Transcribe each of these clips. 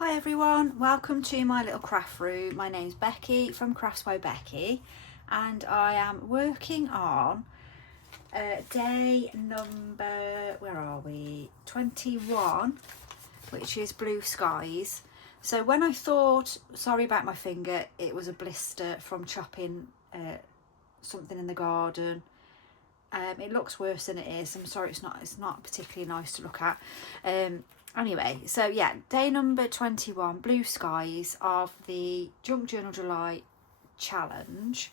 Hi everyone, welcome to my little craft room. My name's Becky from Crafts by Becky and I am working on day number, where are we, 21, which is Blue Skies. So when I thought, sorry about my finger, it was a blister from chopping something in the garden. It looks worse than it is. I'm sorry, it's not particularly nice to look at. Anyway, so yeah, day number 21, Blue Skies, of the Junk Journal July challenge.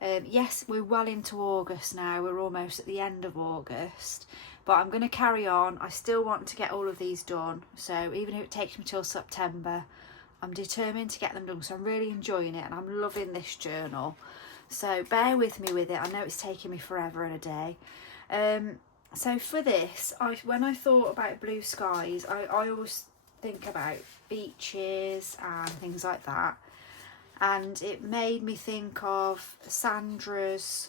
Yes, we're well into August now. We're almost at the end of August, but I'm going to carry on. I still want to get all of these done, so even if it takes me till September, I'm determined to get them done. So I'm really enjoying it and I'm loving this journal. So bear with me with it. I know it's taking me forever and a day. So for this, when I thought about Blue Skies, I always think about beaches and things like that. And it made me think of Sandra's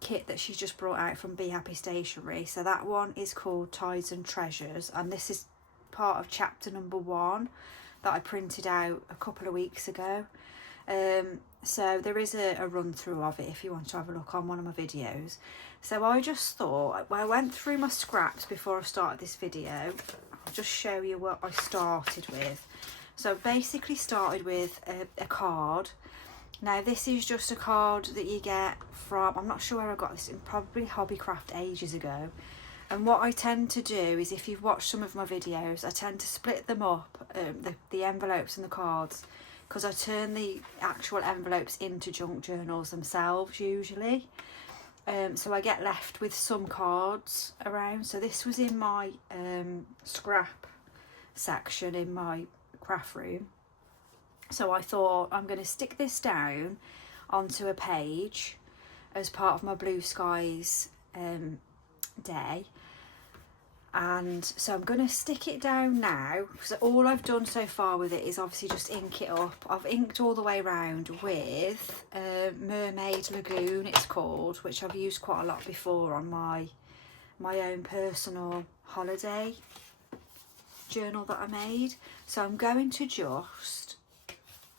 kit that she's just brought out from Be Happy Stationery. So that one is called Tides and Treasures. And this is part of chapter number 1 that I printed out a couple of weeks ago. So there is a run through of it if you want to have a look on one of my videos. So I just thought, I went through my scraps before I started this video. I'll just show you what I started with. So basically started with a card. Now this is just a card that you get from, I'm not sure where I got this, probably Hobbycraft ages ago. And what I tend to do is, if you've watched some of my videos, I tend to split them up, the envelopes and the cards, because I turn the actual envelopes into junk journals themselves usually. So I get left with some cards around. So this was in my scrap section in my craft room. So I thought I'm going to stick this down onto a page as part of my Blue Skies day. And so I'm going to stick it down now, because all I've done so far with it is obviously just ink it up. I've inked all the way around with Mermaid Lagoon, it's called, which I've used quite a lot before on my own personal holiday journal that I made. So I'm going to just,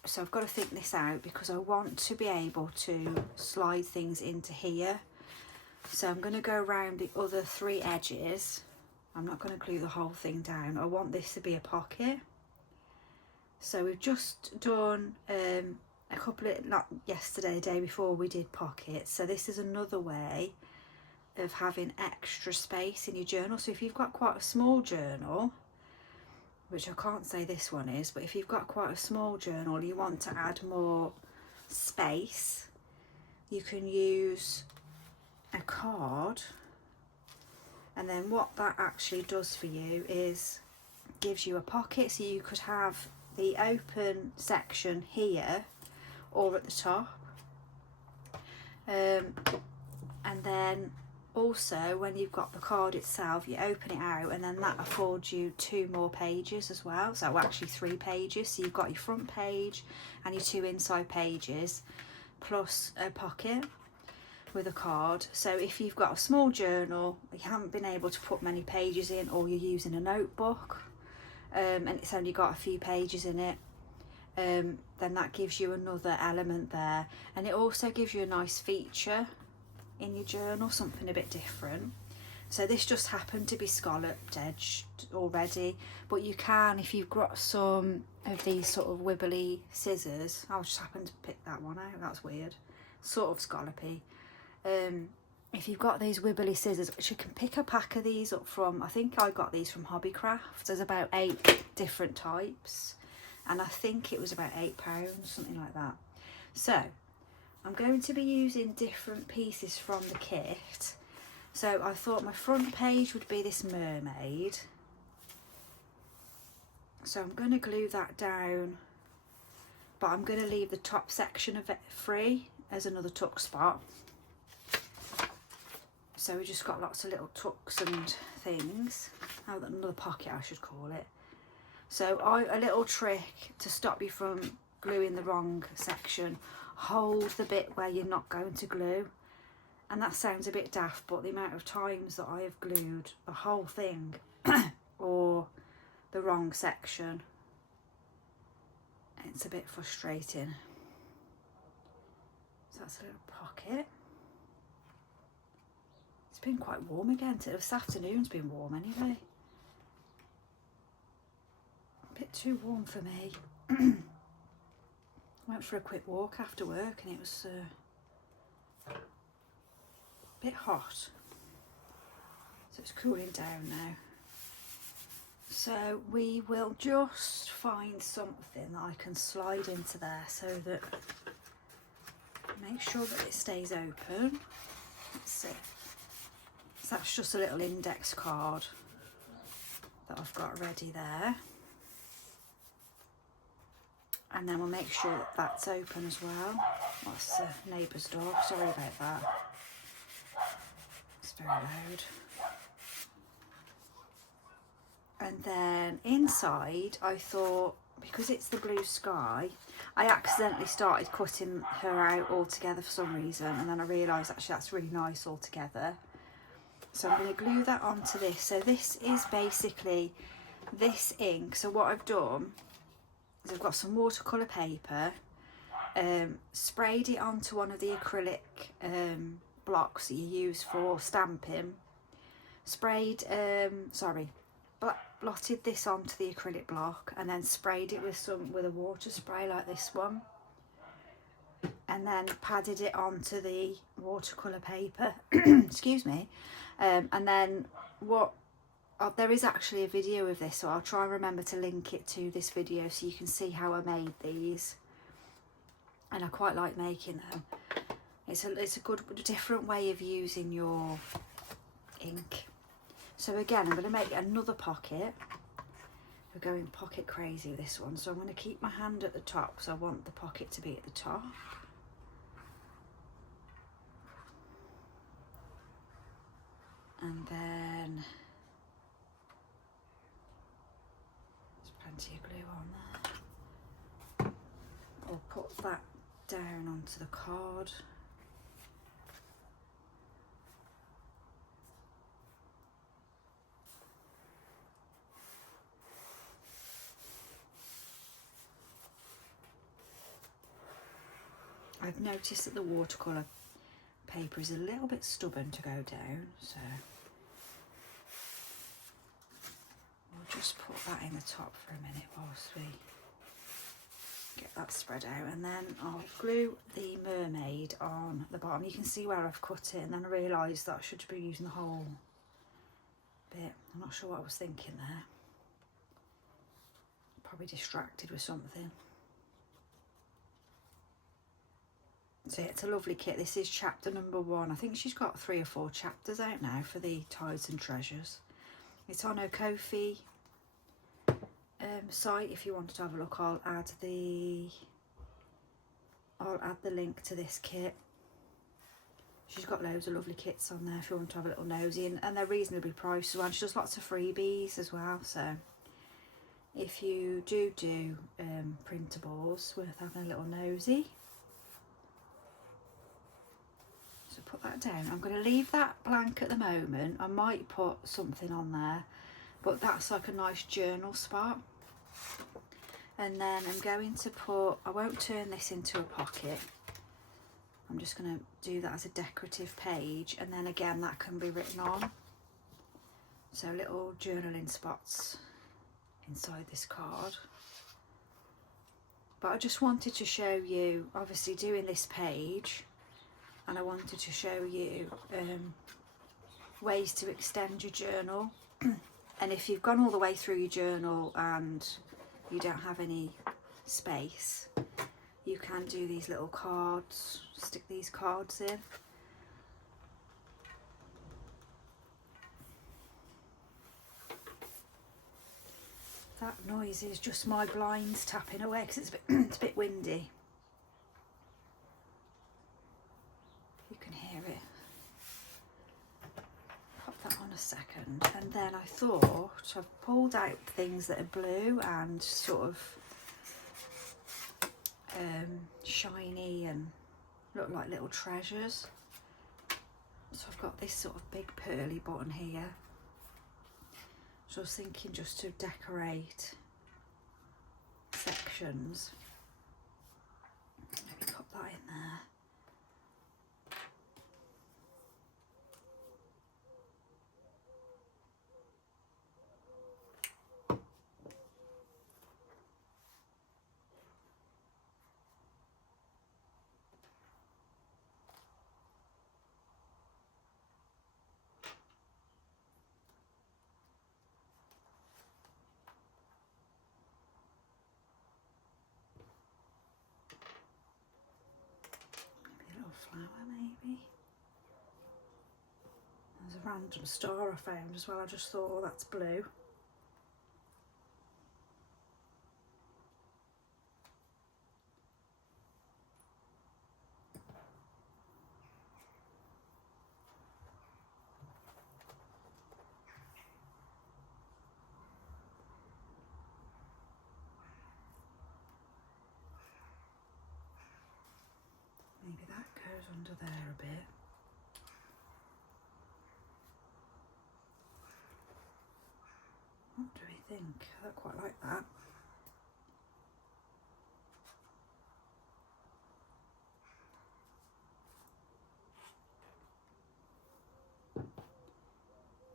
so I've got to think this out because I want to be able to slide things into here. So I'm going to go around the other 3 edges. I'm not going to glue the whole thing down. I want this to be a pocket. So we've just done a couple of, not yesterday, the day before we did pockets. So this is another way of having extra space in your journal. So if you've got quite a small journal, which I can't say this one is, but if you've got quite a small journal, you want to add more space, you can use a card. And then what that actually does for you is gives you a pocket, so you could have the open section here or at the top. And then also when you've got the card itself, you open it out and then that affords you 2 more pages as well. So actually 3 pages. So you've got your front page and your 2 inside pages plus a pocket with a card. So if you've got a small journal, you haven't been able to put many pages in, or you're using a notebook and it's only got a few pages in it, then that gives you another element there. And it also gives you a nice feature in your journal, something a bit different. So this just happened to be scalloped edged already, but you can, if you've got some of these sort of wibbly scissors, I just happened to pick that one out, that's weird, sort of scallopy. If you've got these wibbly scissors, which you can pick a pack of these up from, I think I got these from Hobbycraft. There's about 8 different types and I think it was about £8, something like that. So I'm going to be using different pieces from the kit. So I thought my front page would be this mermaid. So I'm going to glue that down, but I'm going to leave the top section of it free as another tuck spot. So we just got lots of little tucks and things. Oh, another pocket I should call it. So a little trick to stop you from gluing the wrong section, hold the bit where you're not going to glue. And that sounds a bit daft, but the amount of times that I have glued the whole thing or the wrong section. It's a bit frustrating. So that's a little pocket. It's been quite warm again. This afternoon's been warm anyway. A bit too warm for me. Went for a quick walk after work and it was a bit hot. So it's cooling down now. So we will just find something that I can slide into there so that, make sure that it stays open. That's it. So that's just a little index card that I've got ready there. And then we'll make sure that that's open as well. That's the neighbour's dog, sorry about that. It's very loud. And then inside, I thought, because it's the blue sky, I accidentally started cutting her out altogether for some reason, and then I realised actually that's really nice altogether. So I'm going to glue that onto this. So this is basically this ink. So what I've done is I've got some watercolour paper, sprayed it onto one of the acrylic blocks that you use for stamping, blotted this onto the acrylic block and then sprayed it with a water spray like this one, and then padded it onto the watercolour paper. Excuse me. And then there is actually a video of this, so I'll try and remember to link it to this video so you can see how I made these. And I quite like making them. It's a good different way of using your ink. So again, I'm going to make another pocket. We're going pocket crazy with this one, so I'm going to keep my hand at the top because I want the pocket to be at the top. And then there's plenty of glue on there. I'll put that down onto the card. I've noticed that the watercolour paper is a little bit stubborn to go down, so we'll just put that in the top for a minute whilst we get that spread out, and then I'll glue the mermaid on the bottom. You can see where I've cut it, and then I realised that I should be using the whole bit. I'm not sure what I was thinking there. Probably distracted with something. So yeah, it's a lovely kit. This is chapter number 1. I think she's got 3 or 4 chapters out now for the Tides and Treasures. It's on her Ko-fi site. If you wanted to have a look, I'll add the link to this kit. She's got loads of lovely kits on there if you want to have a little nosy, and they're reasonably priced as well. She does lots of freebies as well, so if you do printables, worth having a little nosy. So put that down. I'm going to leave that blank at the moment. I might put something on there, but that's like a nice journal spot. And then I'm going to put, I won't turn this into a pocket. I'm just going to do that as a decorative page, and then again that can be written on. So little journaling spots inside this card. But I just wanted to show you, obviously doing this page, and I wanted to show you ways to extend your journal. And if you've gone all the way through your journal and you don't have any space, you can do these little cards, stick these cards in. That noise is just my blinds tapping away because it's a bit windy. You can hear it. Pop that on a second, and then I thought I've pulled out things that are blue and sort of shiny and look like little treasures. So I've got this sort of big pearly button here. So I was thinking just to decorate sections. Maybe put that in there. Flower maybe. There's a random star I found as well. I just thought, oh, that's blue. Maybe that goes under there a bit. What do we think? I don't quite like that.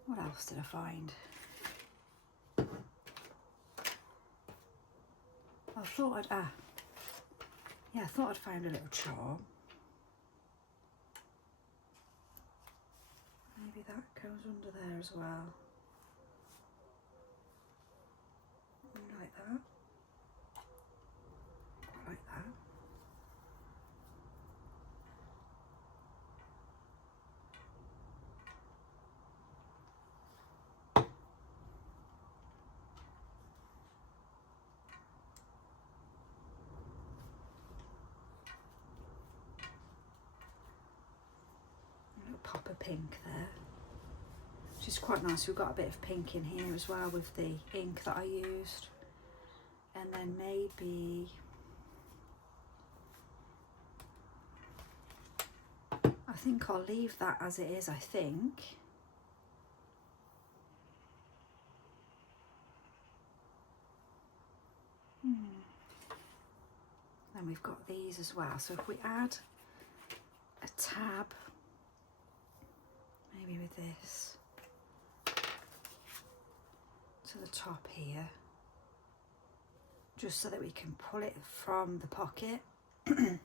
What else did I find? I thought I thought I'd found a little charm. Maybe that goes under there as well. Like that. Like that. Pop of pink there, which is quite nice. We've got a bit of pink in here as well with the ink that I used. And then maybe I think I'll leave that as it is, I think. Then we've got these as well. So if we add a tab, maybe with this, to the top here, just so that we can pull it from the pocket. Give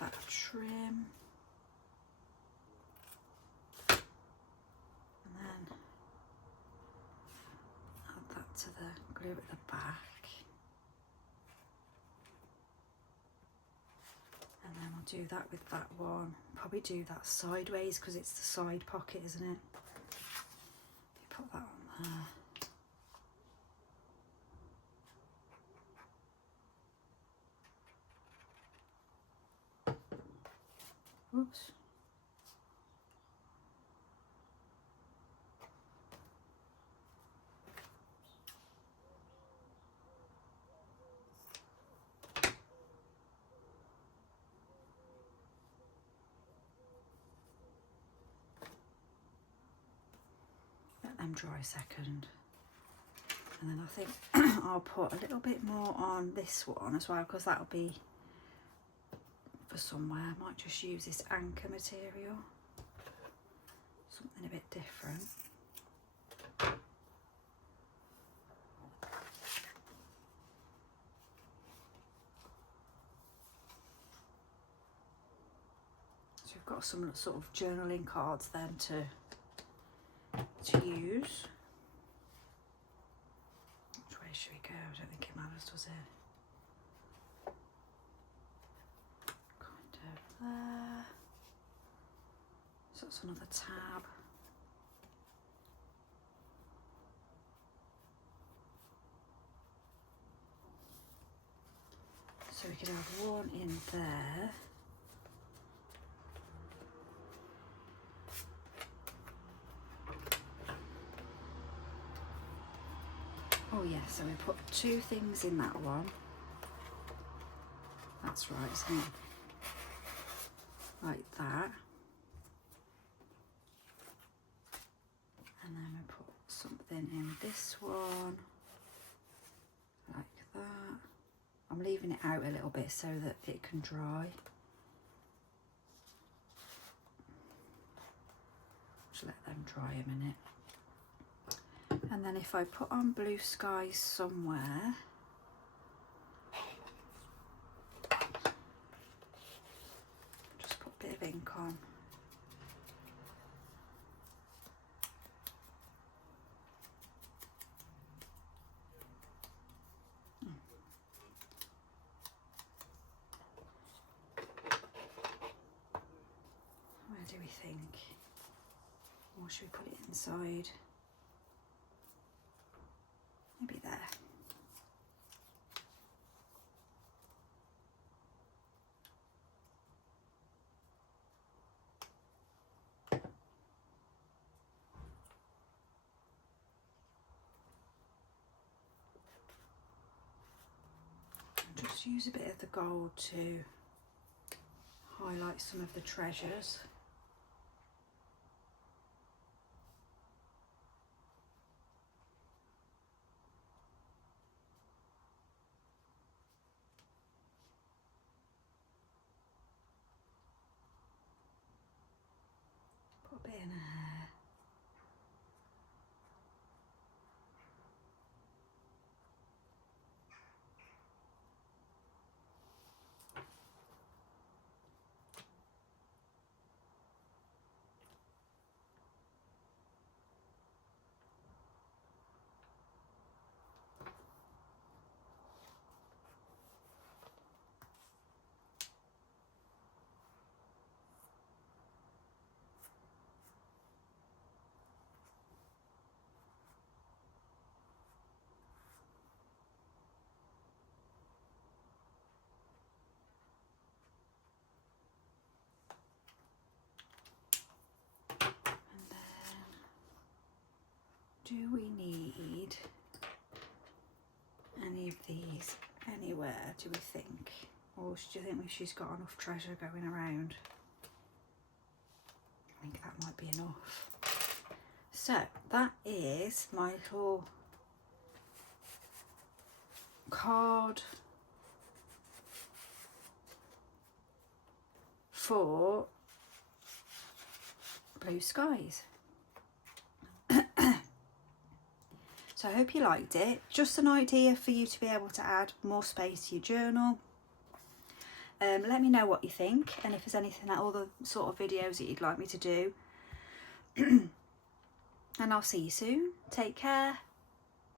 that a trim. And then add that to the glue at the back. And then I'll do that with that one. Probably do that sideways because it's the side pocket, isn't it? Put that on there. Oops. Them dry a second, and then I think I'll put a little bit more on this one as well, because that'll be for somewhere. I might just use this anchor material, something a bit different. So we've got some sort of journaling cards then to use. Which way should we go? I don't think it matters, does it? Kind of there. So that's another tab. So we could have one in there. Oh yeah, so we put two things in that one. That's right, isn't it? Like that. this one like that. I'm leaving it out a little bit so that it can dry. Just let them dry a minute. And then if I put on Blue Skies somewhere, just put a bit of ink on. Where do we think? Or should we put it inside? Maybe there. Just use a bit of the gold to highlight some of the treasures. Put a bit in her hair. Do we need any of these anywhere, do we think? Or do you think she's got enough treasure going around? I think that might be enough. So that is my little card for Blue Skies. So I hope you liked it. Just an idea for you to be able to add more space to your journal. Let me know what you think, and if there's anything, other sort of videos that you'd like me to do. And I'll see you soon. Take care.